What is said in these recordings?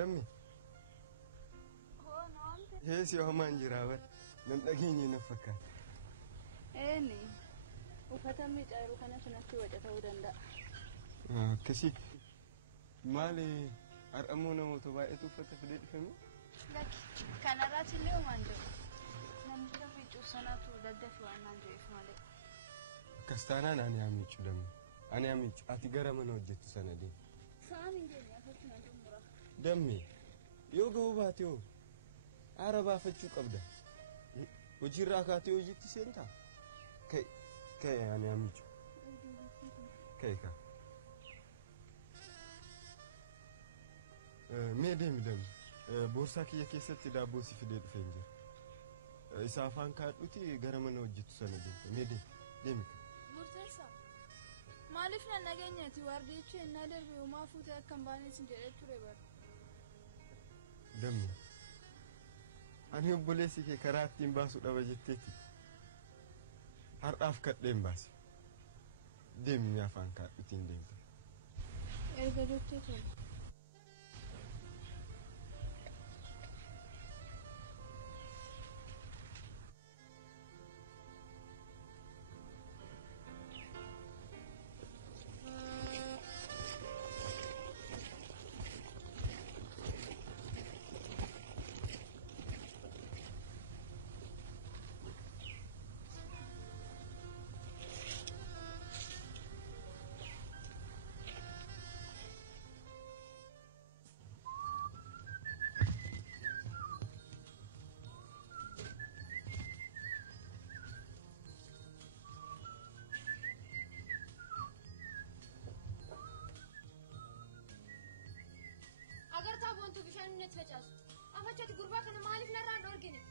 دمي هو نعم هيس يا همان جراوة نمتقيني نفكا إني وفتمي جايرو كنا شنكي وجهه ودندا كشي مالي أرأمونا متبايتو فتفديد فمي لك كان راتي اليوم عنده نمشي في جوسناتو ددفي وانا عنده إفمالي كستانا أنا عميش دمي أنا عميش أتجرى من وجهت سندين سامي جيني أفكنا جمرة دمي يوغو باتيو عربا فتشوك أبدا وجيراكاتي وجيت سنتا كي يعني عميش كيكا ميدم دم بورساكي كيست دابوسي في ديد فينجر إسافان كاتوتي غرامن وجيت سندين ميدم دمك بورسا مالفنا نغنيتي وارديتش نادر بيوما فوتا كمباني سنجرت تريبر دمي أنا بوليسي كي كراتين باسو دبجتتي هر أفكار دم باس دم يا فان كاتوتين دم إرجعتي أنتو بشان نتفجأ أفجأت قرباك أنا مالي في نران أورجني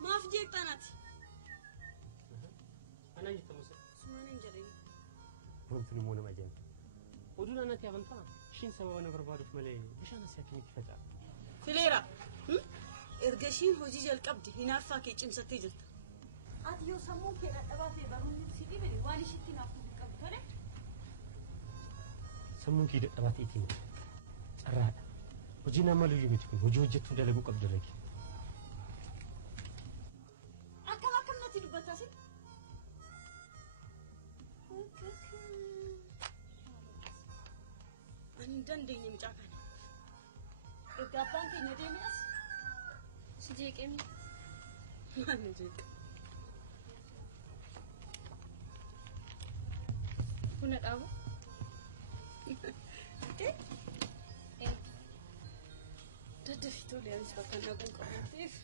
ما في جيك طناتي أنا جيت مصر سمعني جري كنت نمونا مجان ودونا أنا تيابنتا شين سبب أنا بربادو في ملاي بشان أسياكني تفجأ فليرا إرجشين هوجي الكبد هنا فاكي جمسة تجلت أتيو سمون كنا أبغى بروني سيدي بني واني شتي نافو الكبد هلا سمون كده أبغى تيجي الراد وجينا مالو يمتكم وجوجت في دلقو قبل لك أكم نتيجة بتاسي أنا دندني مجاكني إقابان كنا ديمس سجيك أمي ما نجيك كنا الأول إيه إيه تدفي تولي أنا سبقنا نقول كومنتيف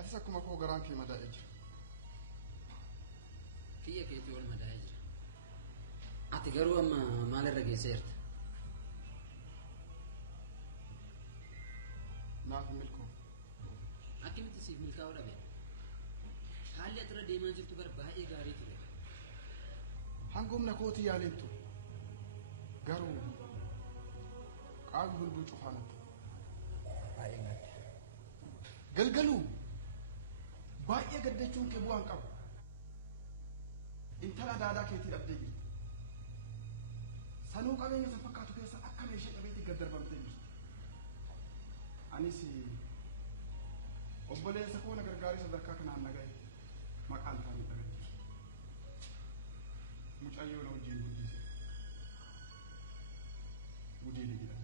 أسأكم أكو غران في مدائج كي كيتي والمدائج أتجروا أما مال الرجال سيرت نعم ملكم أكيد تسيب ملكا ولا بيا حالي ترى ديما جبت برباه إيجاري ترى هنقوم نكوتي يا لينتو قارو قاعد بلبو شوفانك قلقلو باقي قدتشون كبوان قبو انتلا دادا كيتي أبدي سنو قبين سفكاتو كيسا أكام يشيء قبيتي قدر بمتين أنيسي أبولي سكونا قرقاري صدركا كنان نغاي مقال ثاني تغير مش أيوة لو جين بوديسي بوديلي كده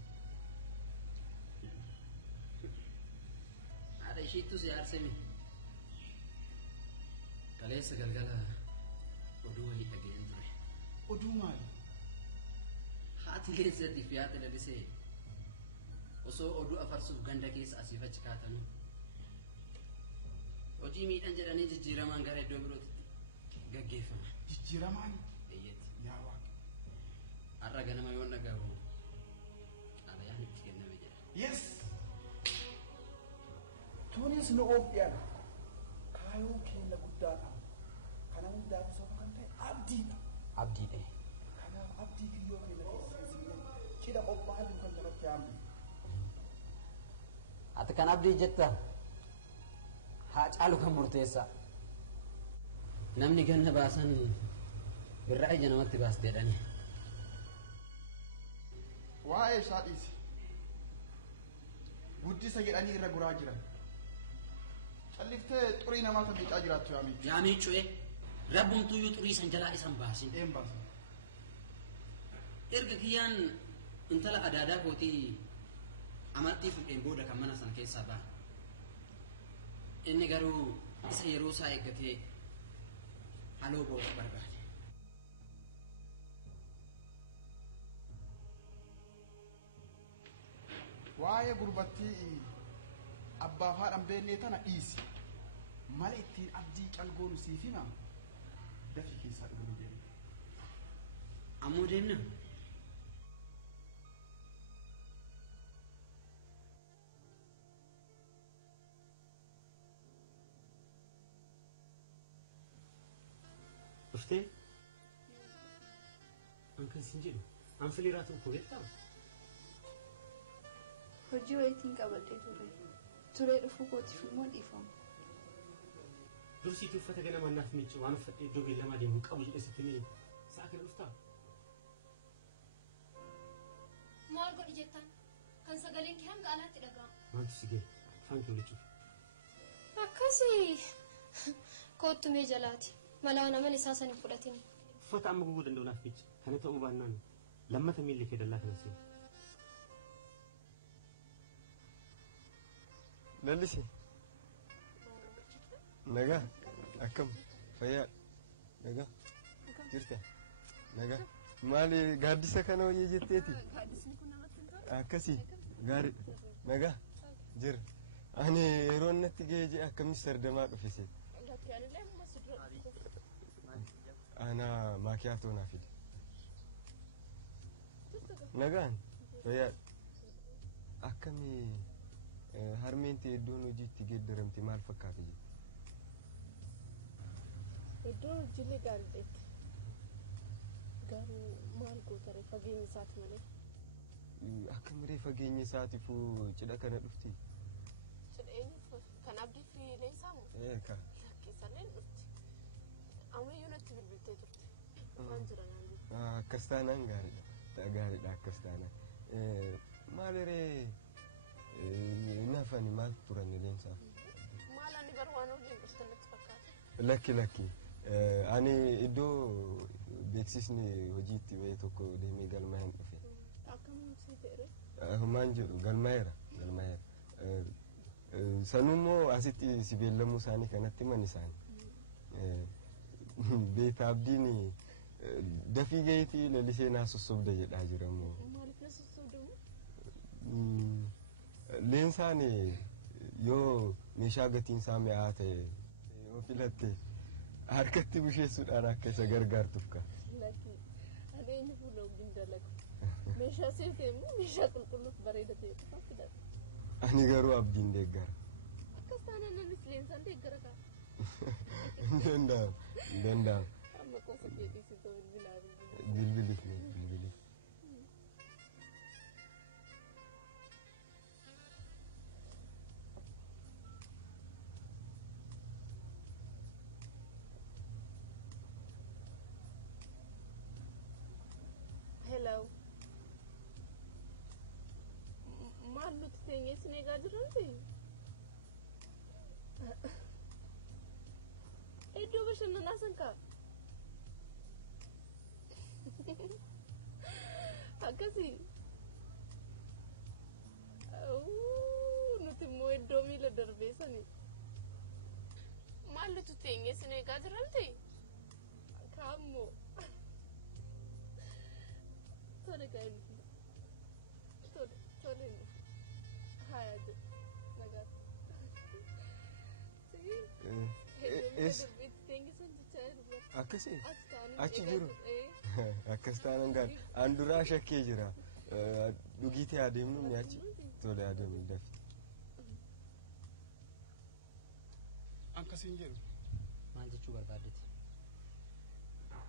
هذا شيء تزيار سمي كليس قلقلا ودوه يتقين تري ودو مالي هاتي ليس دفيات لبسي وسو ودو أفرسو غندا كيس أسيفة كاتنو وجي ميت أنجراني جيرا مانغاري دوبروت gaggeeffama. Jijjiiramaani. Eeyyatti. Yaa Waaqa. Har'a ganama yoo nagahu xalayaan itti kenname jedha. Yes. Tunis nu oobdiyaan kaayoo keenya guddaadha. Kana hundaaf sofa kan ta'e abdiidha. Abdiidha. Kanaaf abdii kiyyoo keenya keessatti cidha qophaa'aa jiru kan jalatti yaamne. Ati kan abdii jetta haa caalu kan murteessa. Namni ganna baasan birraa ija namatti baasteedhani. Waa'ee isaa dhiisi. Guddisa jedhanii irra guraa jiran. Calliftee xurii namaata miicaa jiraattu yaa miicuu. Yaa miicuu rabbumtuyyuu xurii san jalaa isan baasin. Een baasin. Erga kiyyaan intala adaadaa kootii amartii fuudheen booda kan mana sana keessaa ba'a. Inni garuu isa yeroo isaa eeggatee haloo booda barbaade. Waa'ee gurbattii abbaaf haadhan beellee tana dhiisi. Mala ittiin abdii calgoonu siif hima. Dafii keessaa dhuganii deemu. Ammoo deemna. Dhuftee? An kan siin jedhu an filiiraa tokko beektaa? Hojii wayitiin qabadhee turee dhufuu kootiif immoo dhiifama. Dursiitii uffata ganama naaf miiccu waan uffadhee iddoo beellamaa deemu qabu jedhe sitti mee sa'a kana dhuftaa? Maal godhi jettaan? Kan sagaleen kee hanga alaatti dhaga'ama. Maantu si ga'e? Afaan kee walitti cufi. Akkasii koottumee jalaati. Malaa nama isaa san hin fudhatin. Uffata amma guguu danda'u naaf miicci. Kana ta'uu baannaan lammata miilli kee dallaa kana seenu. Lallisi. Nagaa akkam fayyaa nagaa jirta nagaa maali gaaddisa kana wayii jetteeti akkasii gaariidha nagaa jira ani yeroo natti ga'ee jee akkamis sardamaa dhufise ana maakiyaatoo naa fide nagaan fayyaa akkamii harmeenti iddoon hojiitti geeddaramte maal fakkaate jette iddoon hojii gaariidha garuu maal gootare fageenya isaati malee akkamiree fageenya isaatiifuu cidha kana dhufti cidha eenyu kan abdii fi leensaamu ka lakkiisalleen dhufti ammayyuu natti bilbiltee turte waan jira naan akkas taanaan gaariidha akkas taanaan maaliree nafani maal turan leensaaf maal ani bar waan waliin dhuftan natti fakkaata lakki ani iddoo beeksisni hojiitti wayii tokko deemee galmaa'een dhufe akkamiin sii ta'e humaan jedhu galmaa'eera sanummoo asitti si beellamuu isaanii kanatti man isaanii beeta abdiin dafii gaheetii lalisee naa sossobda jedhaa jiramoo maaliif na sossobdamu leensaan yoo meeshaa gatiin isaa mi'aa ta'e yoo filatte harkatti busheessuudhaan akka isa gargaartuuf ka lakki ani eenyu fuula wajjin dalagu meeshaa siif ta'e immoo meeshaa qulqulluuf bareeda ta'e qofa fidadha ani garuu abdiin deeggara akkas taanaan anis leensaan deeggara kaa hin danda'amu amma qofa kee dhiisitoo bilbiliif hello maal nuti teenyee sin eegaa jirranti iddoo bashannanaa san kaa akkasii nuti immoo iddoo miila darbee sani maal nuti teenyee sin eegaa jirranti kaammoo tole gaa'in tole haya je nagaa akkasi achi jiru akkas taanan gaan anduraa shakkee jira dhugitee adeemnu ni achi tole adeemnu dafi akkasiin jedhu maal jechuu barbaadeeti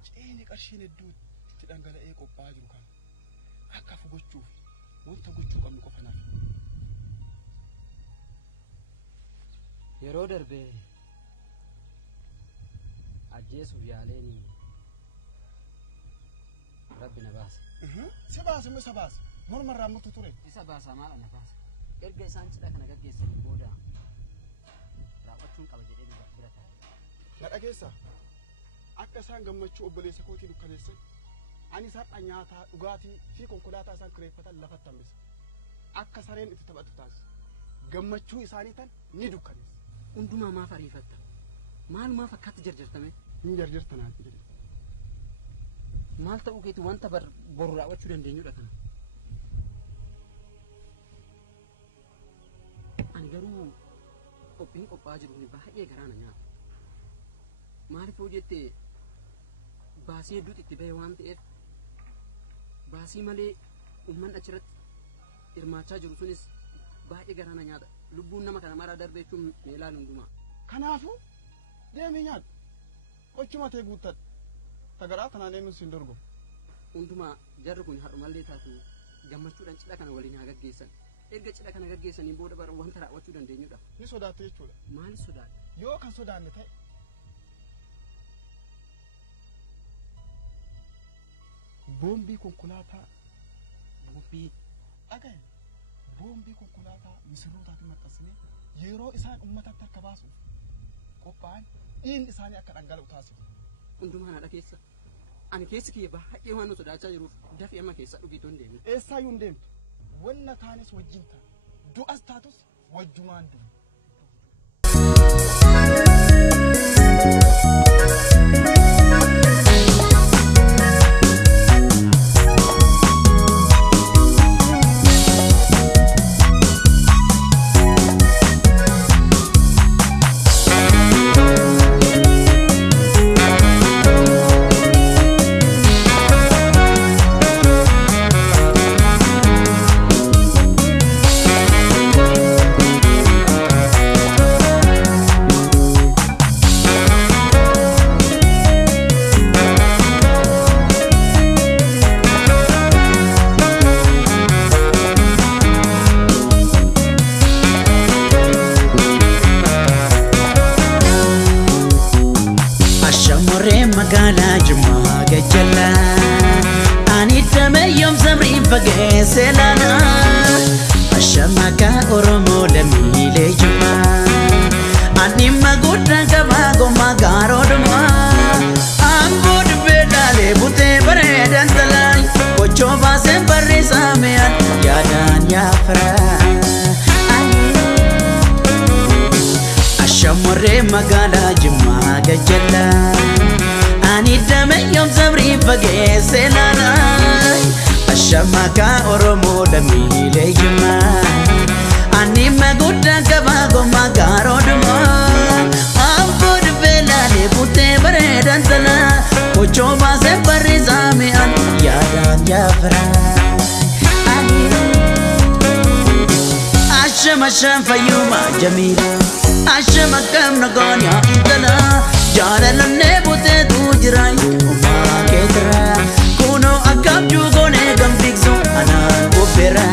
ceeni qarshiin hedduu itti dhangala'ee qophaa'aa jiru kan akka fugochuuf wanta gochuu qabnu qofa naaf yeroo darbe ajjeesuuf yaaleeni rabbi na baase si baase moo isa baase mormarraa murtu ture isa baasa maal na baase erga isaan cidha kana gaggeessanii booda raawwachuun qaba jedhee bira taa'e na dhageessa akka isaan gammachuu obboleessa kootii dukkaneessan ani sar'a nyaataa dhugaatii fi konkolaataa isaan kireeffatan lafatti hambisa akka sareen itti taphatu taasisa gammachuu isaanii tan ni dukkaneessa hundumaa maaf ariifatta maalumaaf akkaatti jarjartame hin jarjartanaan jedhe maal ta'uu keeti wanta boru raawwachuu dandeenyudha kana ani garuu qophiin qophaa'aa jiru kun baay'ee garaa na nyaata maaliif hoo jettee baasii hedduutti itti bahee waan ta'eef baasii malee uummanni achirratti hirmaachaa jiru sunis baay'ee garaa na nyaata lubbuun nama kana maraa darbee jechuun meelaan hundumaa kanaafuu deemee nyaadhu qochuma ta'e guuttadha tagaraa tanaan eenyuun siin dorgo hundumaa jarri kun har'umallee taatu gammachuudhaan cidha kana waliin haa gaggeessan erga cidha kana gaggeessanii booda bara wanta raawwachuu dandeenyudha ni sodaatte jechuudha maaliif sodaadha yoo kan sodaanne ta'e boombii konkolaataa boombii dhagaye boombii konkolaataa misirrootaatiin maxxansinee yeroo isaan uummatatti akka baasuuf qophaa'an dhiigni isaanii akka dhangala'u taasisu hundumaa na dhageessa ani keessi kiyya baay'ee waan nu sodaachaa jiruuf dafii amma keessa dhugiitu hin deemne eessaayyuu hin deemtu wanna taanes wajjin ta'a du'as taatus wajjumaan du'u magala juma gajalla ani tamayom samrin fageselana ashamaka oromo lamile juma ani magudra kama goma garoduma ambod bedale bute baredan talai ochoba sembarri samean yadan yafra ashamore magala juma gajalla ani tamayom samrin fageselana ashamaka oromo lamile juma ani magudra kama goma garoduma ambod bedale bute baredan talai ochoba sembarri samean yadan yafra Asham fayuma jamila Asham kam nagonya intala Jala ne bote tu jirai Uma ketra Kuno akam jugo ne gam fixo Ana opera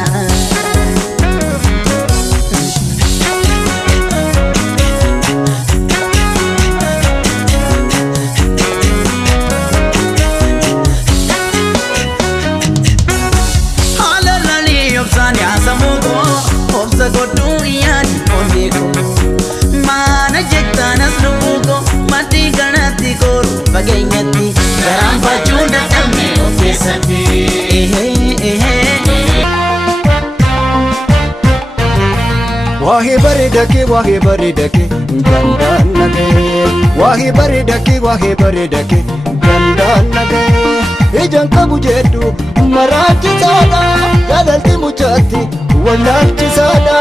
Halalali obsanya samugo Obsa godu iyan oneko Mana jektanas lubugo Mati ganati koru Bagayngati Garam bajunda tamne ofesati Wahi bareedake gandaan nagee Wahi bareedake gandaan nagee Ijaan qabu jedhu maraachisaadha jaalalti muchaatti wallaalchisaadha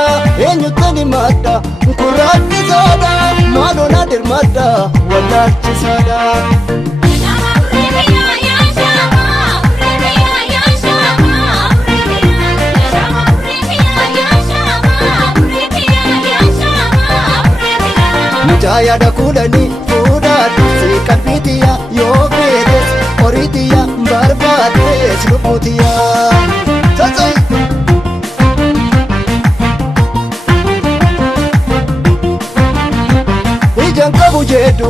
eenyuttani madda kuraachisaadha maaloo na dirmadda ilaalchisaadha. Mucaya da kudani fuudhaa dursee qalbiitiya yoo feetes horiitiya barbaadees lubbuutiya. Ijaan qabu jedhu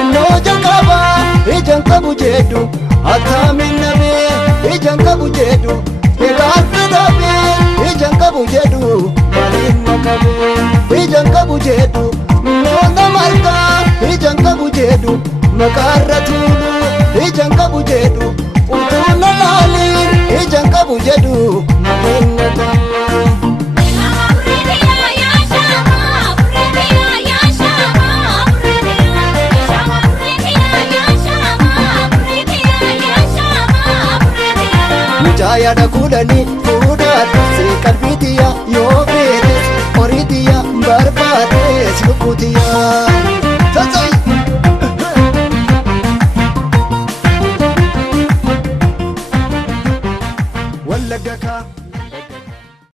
innoo jalqaba ijaan qabu jedhu attamiin nabee ijaan qabu jedhu eegaatti dhabee ijaan qabu jedhu maaliin makabee ijaan qabu jedhu noota malkaa ijaan qabu jedhu makaarra tuulu ijaan qabu jedhu utuu na laaliin ijaan qabu jedhu maaliin nakabee. Mucaya da kudani fuudhaa dursee qalbiitiya yoo feetes horiitiya barbaadees lubbuutiya.